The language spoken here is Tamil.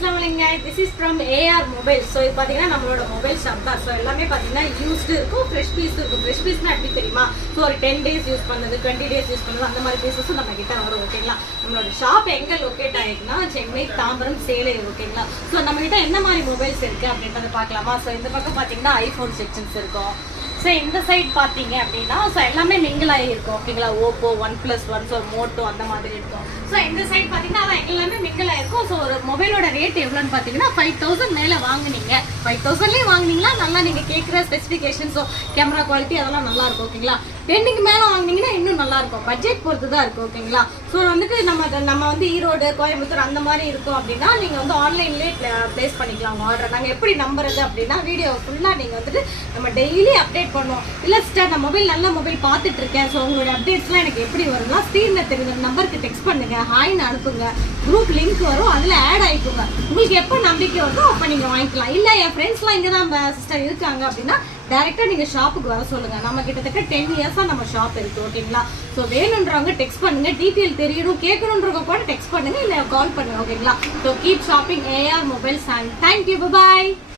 Assalamualaikum. This is from AR Mobile. So இது பாத்தீங்கன்னா நம்மளோட மொபைல் ஷாப் தான். ஸோ எல்லாமே பாத்தீங்கன்னா யூஸ்டு இருக்கும், ஃப்ரெஷ் பீஸ் இருக்கும். ஃப்ரெஷ் பீஸ்னா எப்படி தெரியுமா? ஸோ ஒரு 10 days யூஸ் பண்ணது, 20 days யூஸ் பண்ணது, அந்த மாதிரி பீசஸும் நம்ம கிட்ட வரும். ஓகேங்களா? நம்மளோட ஷாப் எங்க லொக்கேட் ஆயிருக்குன்னா சென்னை, தாம்பரம், சேலை. ஓகேங்களா? ஸோ நம்ம கிட்ட என்ன மாதிரி மொபைல்ஸ் இருக்கு அப்படின்றத பார்க்கலாமா? ஸோ இந்த பக்கம் பாத்தீங்கன்னா ஐபோன் செக்ஷன்ஸ் இருக்கும். ஸோ இந்த சைட் பார்த்தீங்க அப்படின்னா ஸோ எல்லாமே மிங்கிள் ஆகிருக்கும். ஓகேங்களா? ஓப்போ, OnePlus1, ஸோ மோட்டோ அந்த மாதிரி இருக்கும். ஸோ இந்த சைட் பார்த்தீங்கன்னா அதான் எல்லாமே மிங்கிள் ஆகிருக்கும். ஸோ ஒரு மொபைலோட ரேட் எவ்வளோன்னு பார்த்தீங்கன்னா 5000 மேலே வாங்குனீங்க, 5000லேயே வாங்கினீங்களா நல்லா நீங்கள் கேட்குற ஸ்பெசிஃபிகேஷன், ஸோ கேமரா குவாலிட்டி அதெல்லாம் நல்லா இருக்கும். ஓகேங்களா? 10க்கு மேலே வாங்கினீங்கன்னா இன்னும் நல்லா இருக்கும். பட்ஜெட் பொறுத்து தான் இருக்கும். ஓகேங்களா? ஸோ வந்துட்டு நம்ம வந்து ஈரோடு, கோயம்புத்தூர் அந்த மாதிரி இருக்கும் அப்படின்னா நீங்கள் வந்து ஆன்லைன்லேயே ப்ளேஸ் பண்ணிக்கலாம் உங்கள் ஆர்டர். நாங்கள் எப்படி நம்புறது அப்படின்னா வீடியோ ஃபுல்லாக நீங்கள் வந்துட்டு நம்ம டெய்லி அப்டேட் பண்ணுவோம். இல்லை சிஸ்டர் நான் மொபைல் நல்ல மொபைல் பார்த்துட்டு இருக்கேன், ஸோ உங்களோட அப்டேட்ஸ்லாம் எனக்கு எப்படி வரும்னா ஸ்க்ரீனில் தெரிஞ்ச நம்பருக்கு டெக்ஸ்ட் பண்ணுங்க, ஹாய்னு அனுப்புங்க, குரூப் லிங்க் வரும், அதில் ஆட் ஆகிக்கோங்க. உங்களுக்கு எப்போ நம்பிக்கை வருதோ அப்போ நீங்கள் வாங்கிக்கலாம். இல்லை என் ஃப்ரெண்ட்ஸ்லாம் இங்கே தான் சிஸ்டர் இருக்காங்க அப்படின்னா டேரெக்டாக நீங்கள் ஷாப்புக்கு வர சொல்லுங்கள். நம்ம கிட்டத்தட்ட 10 இயர்ஸாக நம்ம ஷாப் இருக்குது. ஓகேங்களா? ஸோ வேணுன்றவங்க டெக்ஸ்ட் பண்ணுங்கள், டீட்டெயில் தெரியணும் கேட்கணுன்றவங்க கூட டெக்ஸ்ட் பண்ணுங்கள், இல்லை கால் பண்ணுங்கள். ஓகேங்களா? So keep shopping AR mobiles and thank you, bye.